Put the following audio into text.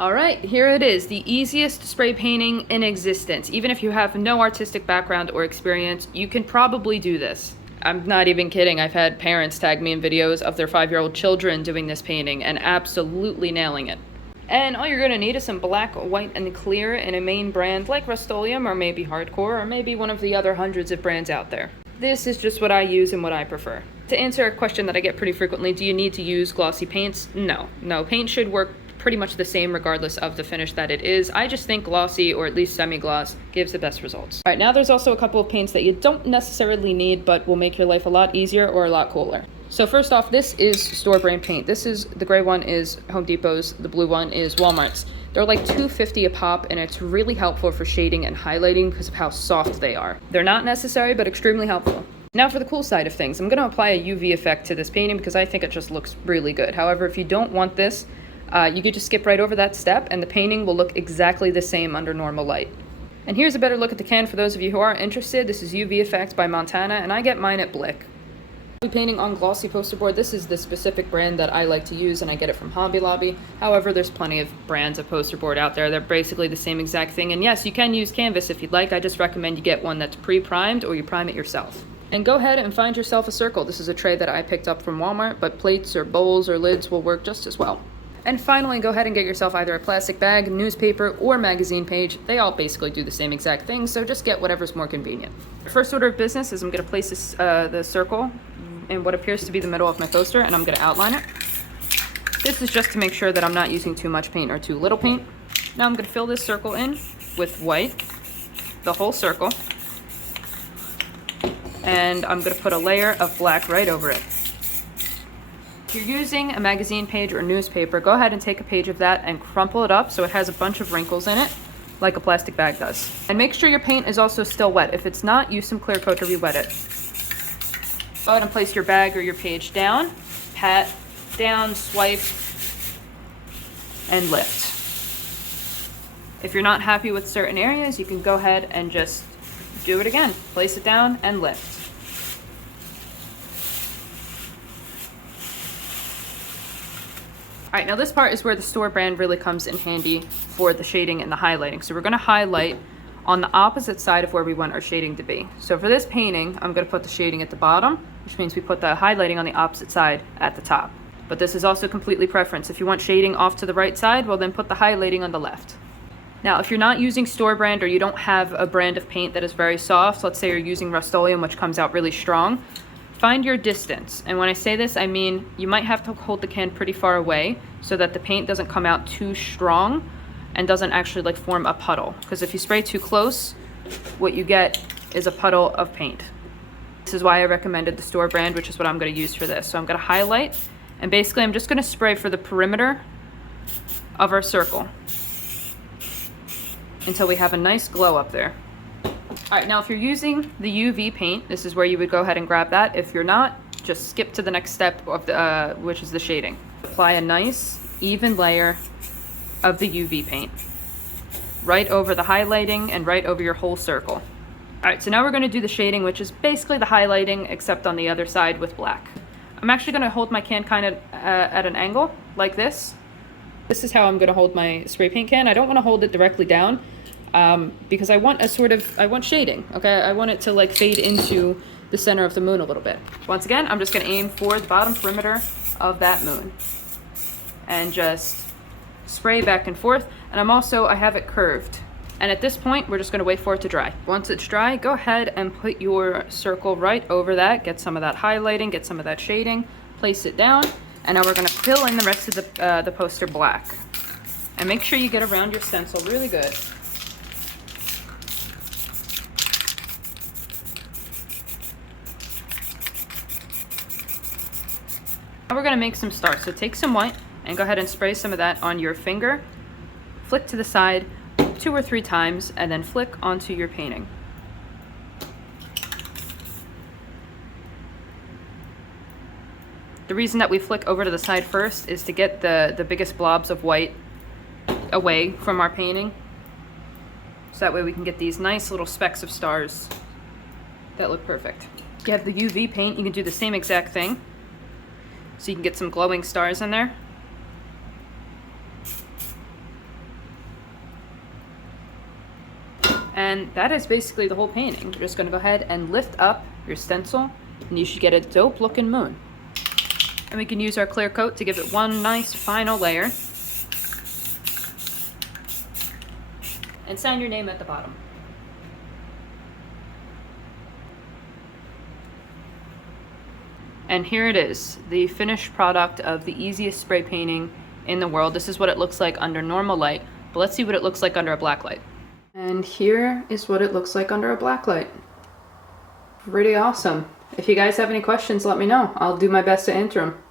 All right, here it is, the easiest spray painting in existence. Even if you have no artistic background or experience, you can probably do this. I'm not even kidding. I've had parents tag me in videos of their 5-year-old children doing this painting and absolutely nailing it. And all you're gonna need is some black, white, and clear in a main brand like Rust-Oleum or maybe Hardcore or maybe one of the other hundreds of brands out there. This is just what I use and what I prefer. To answer a question that I get pretty frequently, do you need to use glossy paints? No, paint should work pretty much the same regardless of the finish that it is. I just think glossy or at least semi-gloss gives the best results. All right, now there's also a couple of paints that you don't necessarily need but will make your life a lot easier or a lot cooler. So first off, this is store brand paint. The gray one is Home Depot's, the blue one is Walmart's. They're like $2.50 a pop, and it's really helpful for shading and highlighting because of how soft they are. They're not necessary, but extremely helpful. Now for the cool side of things, I'm going to apply a UV effect to this painting because I think it just looks really good. However, if you don't want this, you could just skip right over that step and the painting will look exactly the same under normal light. And here's a better look at the can for those of you who are interested. This is UV Effect by Montana, and I get mine at Blick. I'll be painting on glossy poster board. This is the specific brand that I like to use, and I get it from Hobby Lobby. However, there's plenty of brands of poster board out there. They're basically the same exact thing. And yes, you can use canvas if you'd like. I just recommend you get one that's pre-primed or you prime it yourself. And go ahead and find yourself a circle. This is a tray that I picked up from Walmart, but plates or bowls or lids will work just as well. And finally, go ahead and get yourself either a plastic bag, newspaper, or magazine page. They all basically do the same exact thing, so just get whatever's more convenient. First order of business is I'm going to place the circle in what appears to be the middle of my poster, and I'm going to outline it. This is just to make sure that I'm not using too much paint or too little paint. Now I'm going to fill this circle in with white, the whole circle, and I'm going to put a layer of black right over it. If you're using a magazine page or newspaper, go ahead and take a page of that and crumple it up so it has a bunch of wrinkles in it, like a plastic bag does. And make sure your paint is also still wet. If it's not, use some clear coat to re-wet it. Go ahead and place your bag or your page down, pat down, swipe, and lift. If you're not happy with certain areas, you can go ahead and just do it again. Place it down and lift. All right, now this part is where the store brand really comes in handy for the shading and the highlighting. So we're going to highlight on the opposite side of where we want our shading to be. So for this painting, I'm going to put the shading at the bottom, which means we put the highlighting on the opposite side at the top. But this is also completely preference. If you want shading off to the right side, well then put the highlighting on the left. Now, if you're not using store brand or you don't have a brand of paint that is very soft, let's say you're using Rust-Oleum, which comes out really strong, find your distance. And when I say this, I mean you might have to hold the can pretty far away so that the paint doesn't come out too strong and doesn't actually like form a puddle. Because if you spray too close, what you get is a puddle of paint. This is why I recommended the store brand, which is what I'm going to use for this. So I'm going to highlight, and basically I'm just going to spray for the perimeter of our circle until we have a nice glow up there. All right, now if you're using the UV paint, this is where you would go ahead and grab that. If you're not, just skip to the next step of the, which is the shading. Apply a nice even layer of the UV paint right over the highlighting and right over your whole circle. All right, so now we're going to do the shading, which is basically the highlighting except on the other side with black. I'm actually going to hold my can kind of at an angle like this. This is how I'm going to hold my spray paint can. I don't want to hold it directly down because I want shading, okay? I want it to like fade into the center of the moon a little bit. Once again, I'm just going to aim for the bottom perimeter of that moon and just spray back and forth. And I have it curved. And at this point, we're just going to wait for it to dry. Once it's dry, go ahead and put your circle right over that. Get some of that highlighting, get some of that shading, place it down. And now we're going to fill in the rest of the poster black. And make sure you get around your stencil really good. Now we're going to make some stars. So take some white and go ahead and spray some of that on your finger. Flick to the side 2 or 3 times and then flick onto your painting. The reason that we flick over to the side first is to get the biggest blobs of white away from our painting. So that way we can get these nice little specks of stars that look perfect. If you have the UV paint, you can do the same exact thing. So you can get some glowing stars in there. And that is basically the whole painting. You're just gonna go ahead and lift up your stencil and you should get a dope looking moon. And we can use our clear coat to give it one nice final layer. And sign your name at the bottom. And here it is, the finished product of the easiest spray painting in the world. This is what it looks like under normal light, but let's see what it looks like under a black light. And here is what it looks like under a black light. Pretty awesome. If you guys have any questions, let me know. I'll do my best to answer them.